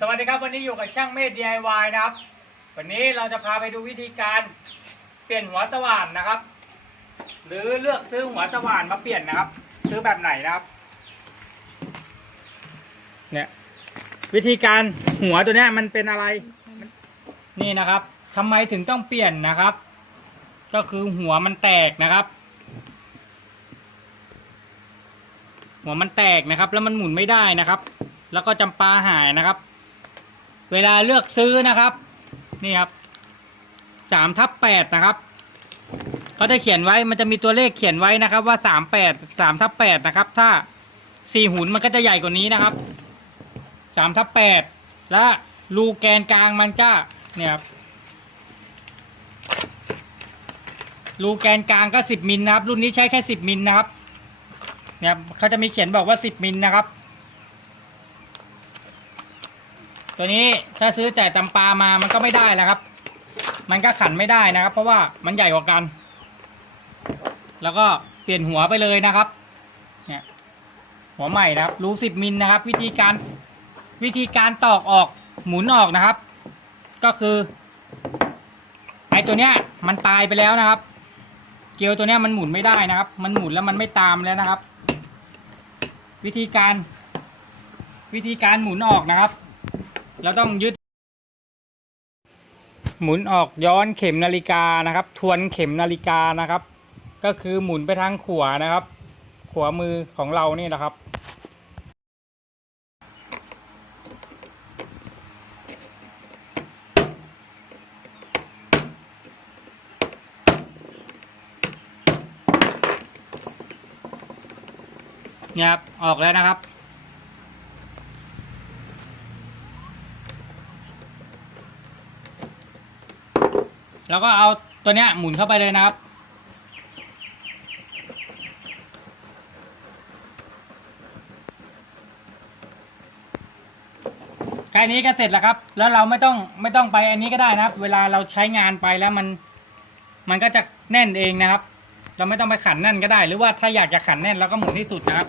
สวัสดีครับวันนี้อยู่กับช่างเมธ DIY นะครับ วันนี้เราจะพาไปดูวิธีการเปลี่ยนหัวสว่านนะครับ หรือเลือกซื้อหัวสว่านมาเปลี่ยนนะครับ ซื้อแบบไหนนะครับ เนี่ยวิธีการหัวตัวเนี้ยมันเป็นอะไร นี่นะครับทำไมถึงต้องเปลี่ยนนะครับ ก็คือหัวมันแตกนะครับ หัวมันแตกนะครับ แล้วมันหมุนไม่ได้นะครับ แล้วก็จำปาหายนะครับ เวลาเลือกซื้อนะครับ นี่ครับสามทับแปดนะครับเขาจะเขียนไว้มันจะมีตัวเลขเขียนไว้นะครับ ว่าสามแปดสามทับแปดนะครับ ถ้าสี่หุนมันก็จะใหญ่กว่านี้นะครับสามทับแปดและรูแกนกลางมันก็เนี่ยครับรูแกนกลางก็สิบมิลนะครับ รุ่นนี้ใช้แค่สิบมิลนะครับเนี่ยเขาจะมีเขียนบอกว่าสิบมิลนะครับ ตัวนี้ถ้าซื้อแต่ตำปามามันก็ไม่ได้แล้วครับ มันก็ขันไม่ได้นะครับ เพราะว่ามันใหญ่กว่ากัน แล้วก็เปลี่ยนหัวไปเลยนะครับ เนี่ย หัวใหม่นะครับ รูสิบมิลนะครับ วิธีการวิธีการตอกออกหมุนออกนะครับ ก็คือไอตัวเนี้ยมันตายไปแล้วนะครับ เกลียวตัวเนี้ยมันหมุนไม่ได้นะครับ มันหมุนแล้วมันไม่ตามแล้วนะครับ วิธีการ วิธีการหมุนออกนะครับ เราต้องยึด หมุนออกย้อนเข็มนาฬิกานะครับ ทวนเข็มนาฬิกานะครับ ก็คือหมุนไปทางขวานะครับ ขวามือของเรานี่นะครับ เนี่ยครับออกแล้วนะครับ แล้วก็เอาตัวเนี้ยหมุนเข้าไปเลยนะครับ แค่นี้ก็เสร็จแล้วครับ แล้วเราไม่ต้องไม่ต้องไปอันนี้ก็ได้นะครับ เวลาเราใช้งานไปแล้วมันมันก็จะแน่นเองนะครับ เราไม่ต้องไปขันแน่นก็ได้ หรือว่าถ้าอยากจะขันแน่นเราก็หมุนให้สุดนะครับ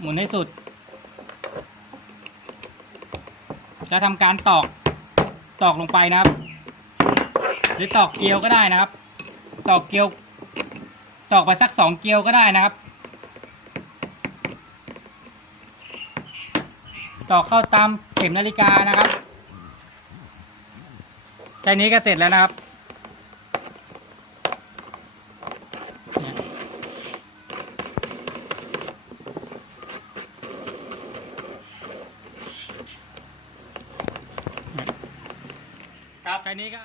หมุนให้สุดแล้วทำการตอกตอกลงไปนะครับ หรือตอกเกลียวก็ได้นะครับ ตอกเกลียว ตอกไปสักสองเกลียวก็ได้นะครับ ตอกเข้าตามเข็มนาฬิกานะครับแค่นี้ก็เสร็จแล้วนะครับครับแค่นี้ก็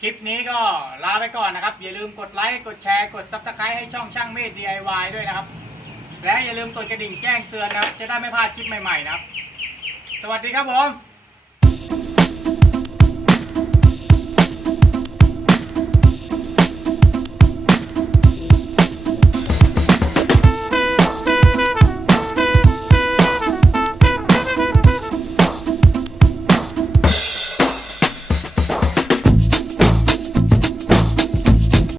คลิปนี้ก็ลาไปก่อนนะครับ อย่าลืมกดไลค์กดแชร์กดซับสไครต์ให้ช่องช่างเมธ DIY ด้วยนะครับ และอย่าลืมกดกระดิ่งแจ้งเตือนนะครับ จะได้ไม่พลาดคลิปใหม่ๆนะครับ สวัสดีครับผม